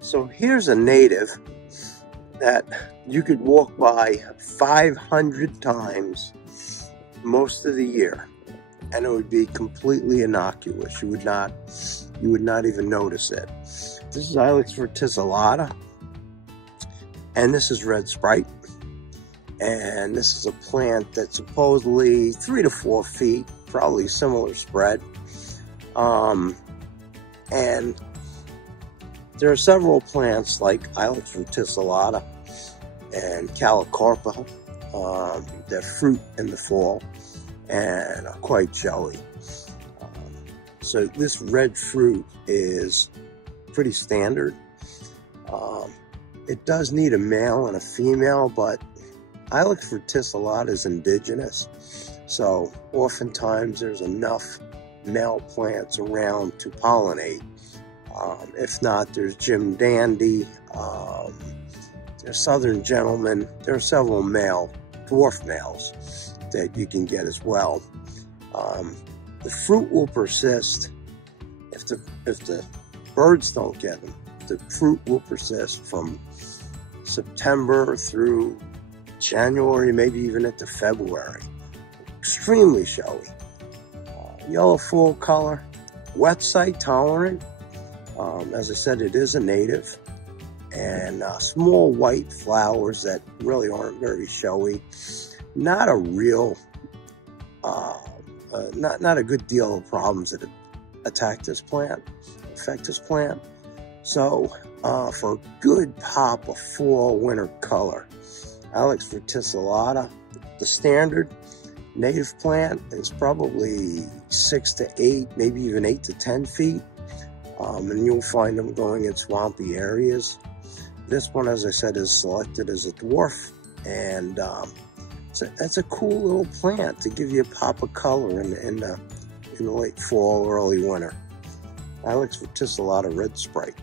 So here's a native that you could walk by 500 times most of the year, and it would be completely innocuous. You would not even notice it. This is Ilex verticillata, and this is Red Sprite. And this is a plant that's supposedly 3 to 4 feet, probably similar spread. And there are several plants like Ilex verticillata and calicarpa that fruit in the fall and are quite showy. So this red fruit is pretty standard. It does need a male and a female, but Ilex verticillata is indigenous, so oftentimes there's enough male plants around to pollinate. If not, there's Jim Dandy, there's Southern Gentleman. There are several dwarf males that you can get as well. The fruit will persist if the birds don't get them. The fruit will persist from September through January, maybe even into February. Extremely showy. Yellow full color, wet site tolerant. As I said, it is a native, and small white flowers that really aren't very showy. Not a real, not a good deal of problems that affect this plant. So for a good pop of fall winter color, Ilex verticillata, the standard native plant, is probably 6 to 8, maybe even 8 to 10 feet. And you'll find them going in swampy areas. This one, as I said, is selected as a dwarf, and that's a cool little plant to give you a pop of color in the late fall, early winter. Ilex verticillata, Red Sprite.